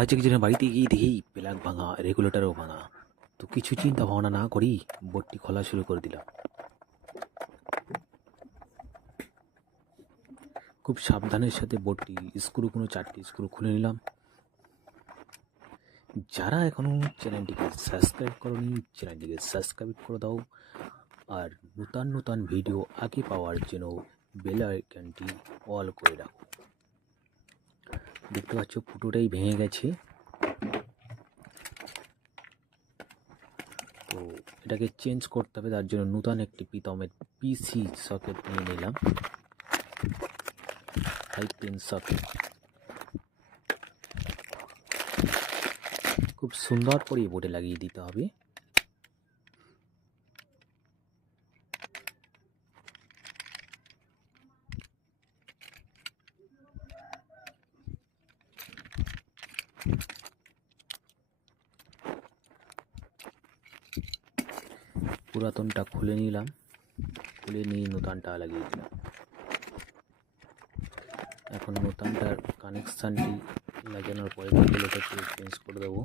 আজ একজনের বাড়িতে গিয়ে দেখি প্লাগ ভাঙা, রেগুলেটরও ভাঙা। তো কিছু চিন্তা ভাবনা না করি বোর্ডটি খোলা শুরু করে দিলাম। খুব সাবধানের সাথে বোর্ডটি স্ক্রুগুলো 4টি স্ক্রু খুলে নিলাম। যারা এখনো চ্যানেলটিকে সাবস্ক্রাইব করনি চ্যানেলটিকে সাবস্ক্রাইব করে দাও, আর নূতন নূতন ভিডিও আগে পাওয়ার জন্য বেল আইকনটি অল করে রাখো। দেখতে পাচ্ছ ফুটোটাই ভেঙে গেছে। তো এটাকে চেঞ্জ করতে হবে, তার জন্য নূতন একটি পিতমের পিসি সকেট নিয়ে নিলাম, 5 পিন সকেট। খুব সুন্দর করে বোর্ডে লাগিয়ে দিতে হবে। পুরাতনটা খুলে নিলাম, খুলে নিয়ে নতুনটা লাগিয়ে দিলাম। এখন নতুনটার কানেকশানটি লাগানোর পরে রেগুলেটরটি চেঞ্জ করে দেবো।